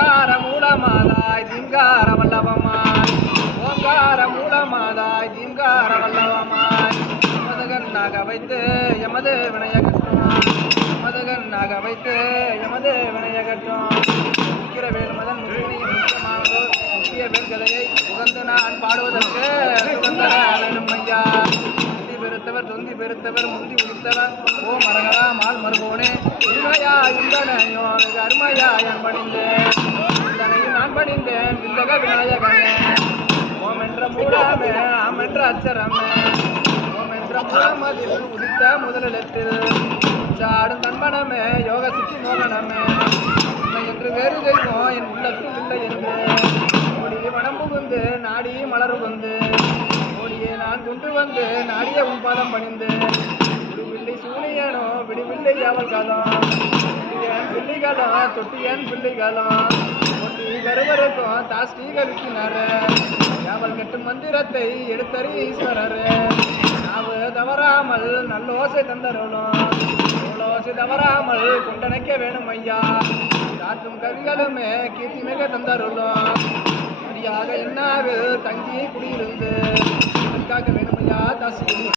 ஓங்கார மூலமாதாய் தீங்கார வல்லவமாய் ஓங்கார மூலமாதாய் தீங்கார வல்லவமாய் மதுகண்ணாக வைத்து எமது வினையகற்றும் மதுகண்ணாக வைத்து எமது வினையகற்றும் வேல் மதன் முருகனையின் முக்கியமானது முக்கிய வேல்கதையை உகந்து நான் பாடுவதற்கு சுகந்தர வேண்டும் ஐயா. பெருத்தவர் தொந்தி பெருத்தவர் முந்தி உதித்தவர் ஓ மரகரா மால் மருகோனே உண்மையா இந்தனையோ வெகு அருமையா என் பணிந்தேன் இந்தனையும் நான் பணிந்தேன் விந்தக விநாயகனே ஓம் என்ற மூலமே ஆம் என்ற அச்சரமே ஓம் என்ற மூலமதில் உதித்த முதலிடத்தில் சாடும் தன்மனமே யோக சித்தி மோகனமே உண்மை என்று வேறு தெய்வம் என் உள்ளத்தில் இல்லை என்று ஓடியே மனம் புகுந்து நாடி மலர் புகுந்து ஓடியே நான் கொண்டு வந்து நாடிய உன் பாதம் பணிந்து விடிவில்லை சூனியனோ விடிவில்லை அவள் காலம் என் பிள்ளைகளும் தொட்டி என் பிள்ளைகளும் ஒட்டி கருவருக்கும் தாஸ்ரீகரிக்கினார் அவள் கட்டும் மந்திரத்தை எடுத்தறி ஈஸ்வரர் நாவு தவறாமல் நல்லோசை தந்தருளும் ஓசை தவறாமல் கொண்டனைக்க வேணும் ஐயா. காற்றும் கவிகளுமே கீர்த்தி மிக தந்தருளும் சரியாக என்னாவில் தங்கி குடியிருந்து காக்க வேணும் ஐயா தாசி.